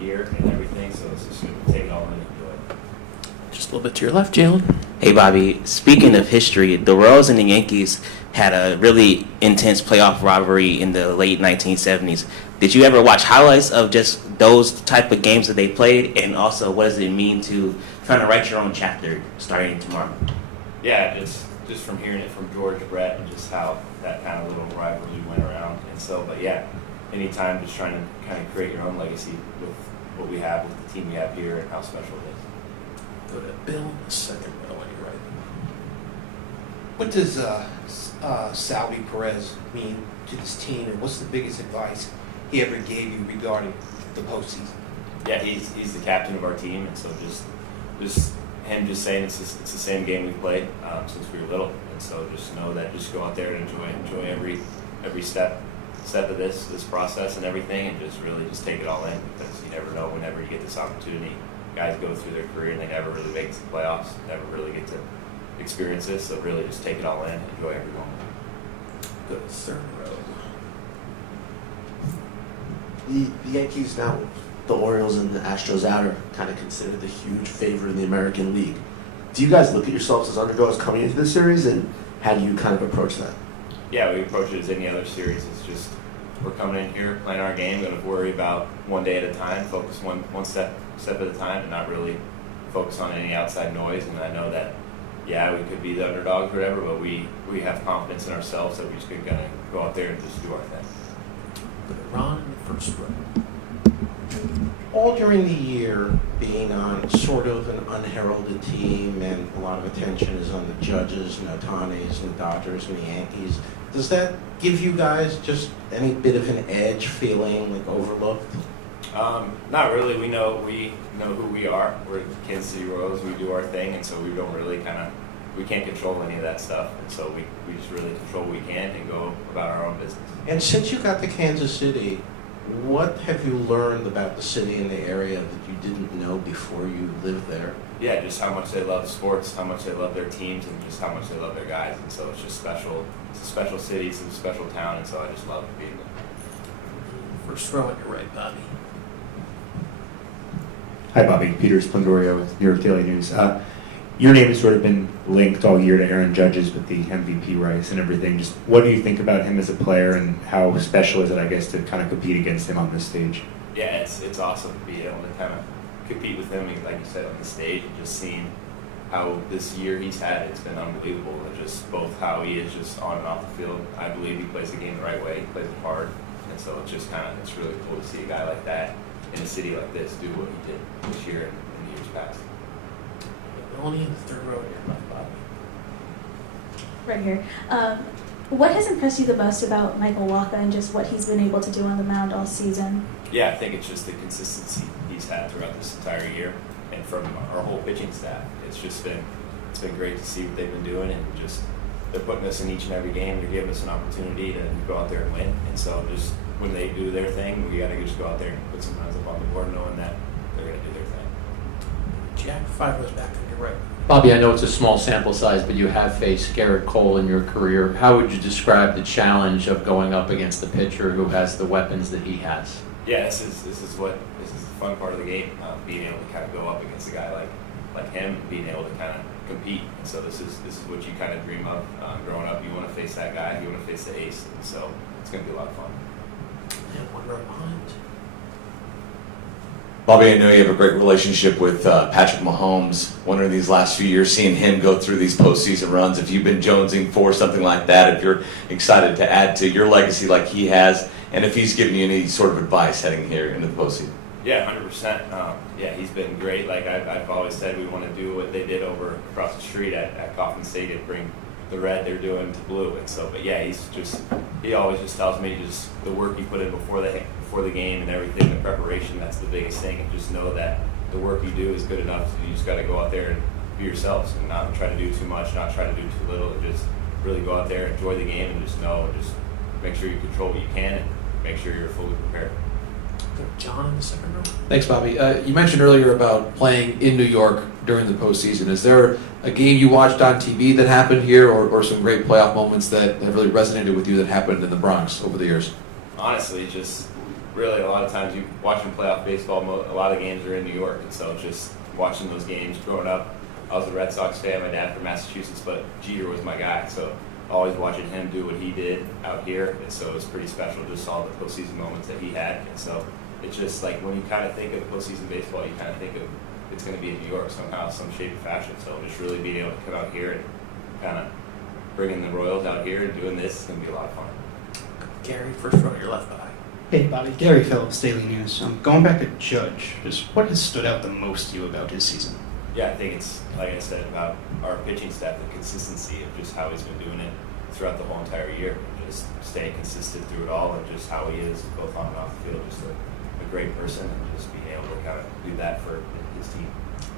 here and everything, so it's just going to take it all in and enjoy it. Just a little bit to your left, Jalen. Hey, Bobby. Speaking of history, the Royals and the Yankees had a really intense playoff rivalry in the late 1970s. Did you ever watch highlights of just those type of games that they played? And also, what does it mean to trying to write your own chapter starting tomorrow? Yeah, just from hearing it from George, Brett, and just how that kind of little rivalry went around. And so, but yeah, anytime just trying to kind of create your own legacy with what we have, with the team we have here, and how special it is. Go to Bill in the second row on your right. What does Salvador Perez mean to this team, and what's the biggest advice he ever gave you regarding the postseason? Yeah, he's the captain of our team, and so just him just saying it's the same game we played since we were little, and so just know that just go out there and enjoy every step of this process and everything, and just really just take it all in, because you never know whenever you get this opportunity. Guys go through their career and they never really make it to the playoffs, never really get to experience this, so really just take it all in, enjoy every moment. Go to third row. The Yankees now, the Orioles and the Astros out, are kind of considered the huge favorite in the American League. Do you guys look at yourselves as underdogs coming into this series, and how do you kind of approach that? Yeah, we approach it as any other series. It's just we're coming in here, playing our game, going to worry about one day at a time, focus one step at a time, and not really focus on any outside noise. And I know that, yeah, we could be the underdogs or whatever, but we have confidence in ourselves that we're just going to go out there and just do our thing. Go to Ron in the first row. All during the year, being on sort of an unheralded team, and a lot of attention is on the Judges and Otanis and the Dodgers and the Yankees, does that give you guys just any bit of an edge, feeling like overlooked? Not really. We know who we are. We're the Kansas City Royals. We do our thing, and so we don't really we can't control any of that stuff. And so we just really control what we can and go about our own business. And since you got to Kansas City, what have you learned about the city and the area that you didn't know before you lived there? Yeah, just how much they love sports, how much they love their teams, and just how much they love their guys. And so it's just special. It's a special city, it's a special town, and so I just love being there. First row on your right, Bobby. Hi, Bobby. Peter Splendoria with New York Daily News. Your name has sort of been linked all year to Aaron Judge's with the MVP race and everything. Just what do you think about him as a player, and how special is it, I guess, to kind of compete against him on this stage? Yeah, it's awesome to be able to kind of compete with him, like you said, on the stage, and just seeing how this year he's had. It's been unbelievable, and just both how he is just on and off the field. I believe he plays the game the right way. He plays it hard, and so it's just it's really cool to see a guy like that in a city like this do what he did this year and in the years past. Only in the third row on your left, Bobby. Right here. What has impressed you the most about Michael Wacha and just what he's been able to do on the mound all season? Yeah, I think it's just the consistency he's had throughout this entire year, and from our whole pitching staff. It's been great to see what they've been doing, and just they're putting us in each and every game. They're giving us an opportunity to go out there and win. And so just when they do their thing, we got to just go out there and put some runs up on the board, knowing that they're going to do their thing. Jack, 5 rows back on your right. Bobby, I know it's a small sample size, but you have faced Garrett Cole in your career. How would you describe the challenge of going up against the pitcher who has the weapons that he has? Yeah, this is the fun part of the game, being able to kind of go up against a guy like him, and being able to kind of compete. And so this is what you kind of dream of growing up. You want to face that guy, you want to face the ace, and so it's going to be a lot of fun. And one row behind. Bobby, I know you have a great relationship with Patrick Mahomes. Wondering these last few years, seeing him go through these postseason runs, if you've been jonesing for something like that, if you're excited to add to your legacy like he has, and if he's giving you any sort of advice heading here into the postseason. Yeah, 100%. Yeah, he's been great. Like I've always said, we want to do what they did over across the street at Kauffman Stadium, bring the red they're doing to blue. And so, but yeah, he always just tells me just the work you put in before the game and everything, the preparation, that's the biggest thing. And just know that the work you do is good enough. So you just got to go out there and be yourselves and not try to do too much, not try to do too little, and just really go out there, enjoy the game, and just make sure you control what you can and make sure you're fully prepared. John in the second row. Thanks, Bobby. You mentioned earlier about playing in New York during the postseason. Is there a game you watched on TV that happened here, or some great playoff moments that have really resonated with you that happened in the Bronx over the years? Honestly, just really a lot of times you watching playoff baseball, a lot of games are in New York, and so just watching those games growing up. I was a Red Sox fan, my dad from Massachusetts, but Jeter was my guy, so always watching him do what he did out here, and so it's pretty special, just all the postseason moments that he had, and so it's just like when you kind of think of postseason baseball, you kind of think of it's going to be in New York somehow, some shape or fashion, so just really being able to come out here and kind of bringing the Royals out here and doing this is going to be a lot of fun. Gary, first row, your left eye. Hey, Bobby. Gary Phillips, Daily News. Going back to Judge, just what has stood out the most to you about his season? Yeah, I think it's, like I said, about our pitching staff, the consistency of just how he's been doing it throughout the whole entire year. Just staying consistent through it all and just how he is both on and off the field. Just a great person and just being able to kind of do that for his team.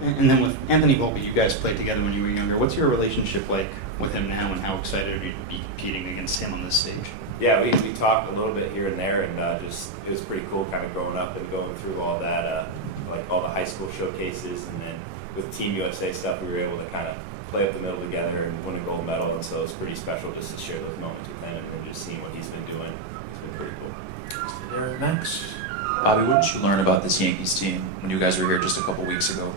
And then with Anthony Volpe, you guys played together when you were younger. What's your relationship like with him now, and how excited are you to be competing against him on this stage? Yeah, we talked a little bit here and there, and just it was pretty cool kind of growing up and going through all that, like all the high school showcases, and then with Team USA stuff, we were able to kind of play up the middle together and win a gold medal, and so it's pretty special just to share those moments with him and just seeing what he's been doing. It's been pretty cool. There next. Bobby, what did you learn about this Yankees team when you guys were here just a couple weeks ago?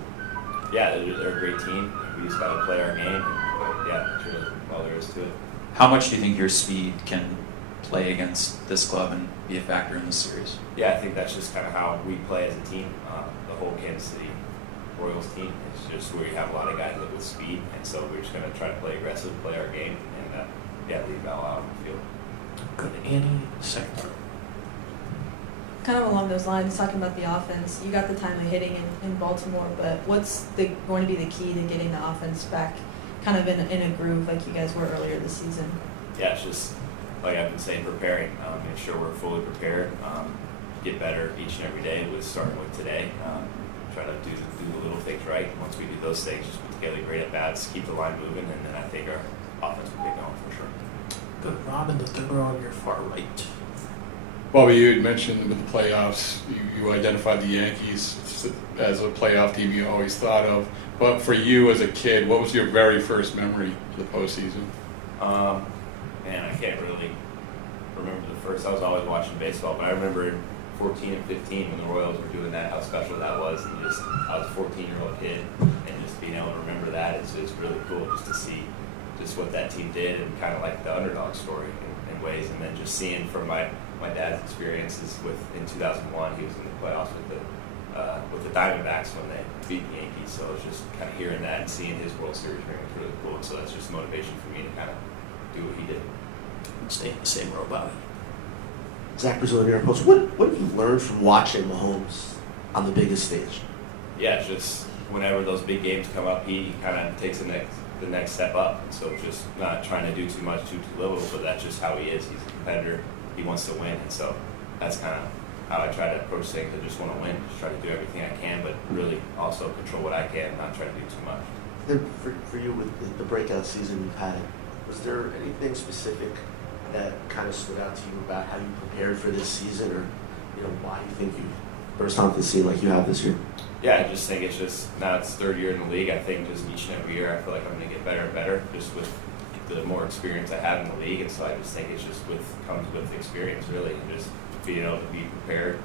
Yeah, they're a great team. We just got to play our game. And, yeah, that's really all there is to it. How much do you think your speed can play against this club and be a factor in this series? Yeah, I think that's just kind of how we play as a team. The whole Kansas City Royals team. It's just where you have a lot of guys with speed, and so we're just going to try to play aggressive, play our game, and leave that out on the field. Good. Annie, second row. Kind of along those lines, talking about the offense, you got the time of hitting in Baltimore, but what's going to be the key to getting the offense back kind of in a groove like you guys were earlier this season? Yeah, it's just, like I've been saying, preparing. Make sure we're fully prepared. Get better each and every day, starting with today. Try to do the little things right. Once we do those things, just put together great at-bats, keep the line moving, and then I think our offense will get going for sure. Good. Rob in the third row on your far right. Bobby, you had mentioned with the playoffs, you identified the Yankees as a playoff team you always thought of. But for you as a kid, what was your very first memory of the postseason? Man, I can't really remember the first. I was always watching baseball, but I remember in 14 and 15 when the Royals were doing that, how special that was. And just, I was a 14-year-old kid, and just being able to remember that is really cool just to see just what that team did and kind of like the underdog story in ways. And then just seeing from my dad's experiences in 2001, he was in the playoffs with the Diamondbacks when they beat the Yankees. So it's just kind of hearing that and seeing his World Series ring was really cool. And so that's just motivation for me to kind of do what he did. Stay in the same row, Bobby. Zach Brazil, New York Post. What have you learned from watching Mahomes on the biggest stage? Yeah, it's just whenever those big games come up, he kind of takes the next step up. And so just not trying to do too much, too little, but that's just how he is. He's a competitor. He wants to win, and so that's kind of how I try to approach things. I just want to win, just try to do everything I can, but really also control what I can, not try to do too much. Then for you, with the breakout season you've had, was there anything specific that kind of stood out to you about how you prepared for this season, or why you think you burst onto the scene like you have this year? Yeah, I just think it's just now it's third year in the league. I think just each and every year I feel like I'm going to get better and better just with the more experience I have in the league, and so I just think it's just comes with experience really, and just being able to be prepared,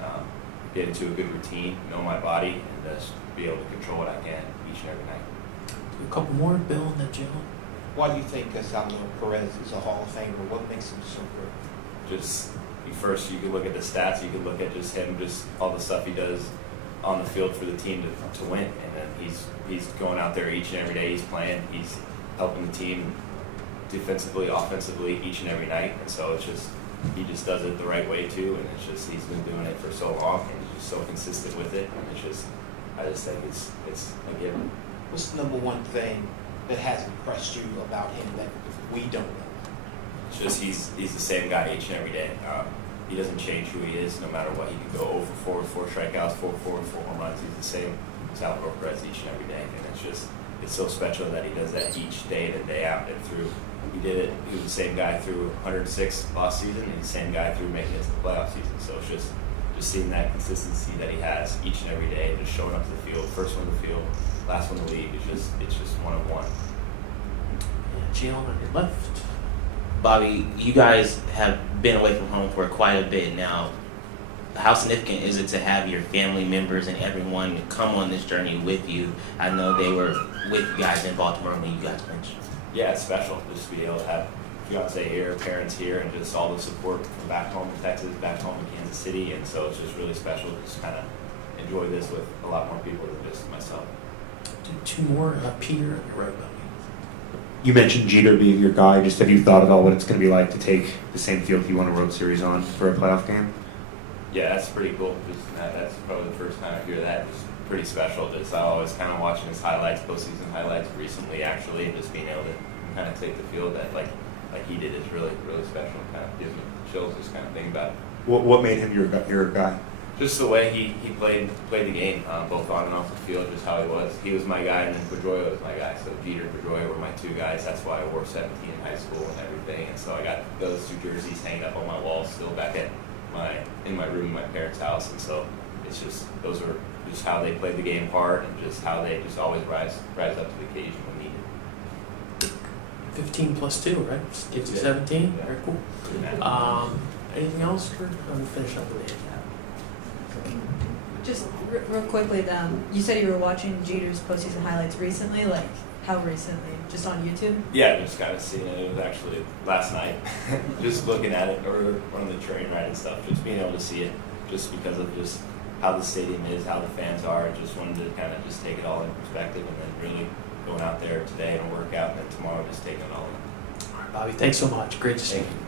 get into a good routine, know my body, and just be able to control what I can each and every night. A couple more, Bill and then Jalen. Why do you think Salvador Perez is a Hall of Famer? What makes him so good? Just first, you can look at the stats. You can look at just him, just all the stuff he does on the field for the team to win, and then he's going out there each and every day. He's playing. He's helping the team defensively, offensively each and every night, and so it's just he just does it the right way too, and it's just he's been doing it for so long, and he's just so consistent with it, and it's just I just think it's a given. What's the number one thing that has impressed you about him that we don't know? It's just he's the same guy each and every day. He doesn't change who he is, no matter what. He can go 0 for 4 with 4 strikeouts, 4 for 4 with 4 home runs. He's the same Salvador Perez each and every day, and it's so special that he does that each day in and day out and through. He did it. He was the same guy through 106 last season, and the same guy through making it to the playoff season. So it's just seeing that consistency that he has each and every day, and just showing up to the field, first one to the field, last one to leave. It's just one of one. And Jalen on your left. Bobby, you guys have been away from home for quite a bit now. how significant is it to have your family members and everyone come on this journey with you? I know they were with you guys in Baltimore when you guys went. Yeah, it's special just to be able to have fiance here, parents here, and just all the support from back home in Texas, back home in Kansas City, and so it's just really special to just kind of enjoy this with a lot more people than just myself. Do two more, Peter and the right Bobby. You mentioned Jeter being your guy. Just have you thought about what it's going to be like to take the same field you won a World Series on for a playoff game? Yeah, that's pretty cool. Just that's probably the first time I hear that. It's pretty special. Just I always kind of watching his highlights, postseason highlights recently, actually, and just being able to kind of take the field that like he did is really special. Kind of gives me chills just kind of think about it. What made him your guy? Just the way he played the game, both on and off the field, just how he was. He was my guy, and then Pedroia was my guy. So Jeter and Pedroia were my two guys. That's why I wore 17 in high school and everything. And so I got those two jerseys hanging up on my wall still back at in my room in my parents' house. And so it's just those are just how they played the game hard, and just how they just always rise up to the occasion when needed. 15 plus 2, right? Just gets you Yeah. 17. Yeah. Very cool. Yeah. Anything else? Or I'm gonna finish up with it. Just real quickly, you said you were watching Jeter's postseason highlights recently. Like, how recently? Just on YouTube? Yeah, just kind of seeing it. It was actually last night. Just looking at it, or on the train ride and stuff. Just being able to see it, just because of just how the stadium is, how the fans are. Just wanted to kind of just take it all in perspective, and then really going out there today and work out, and then tomorrow just taking it all in. All right, Bobby, thanks so much. Great to see Thank you. you.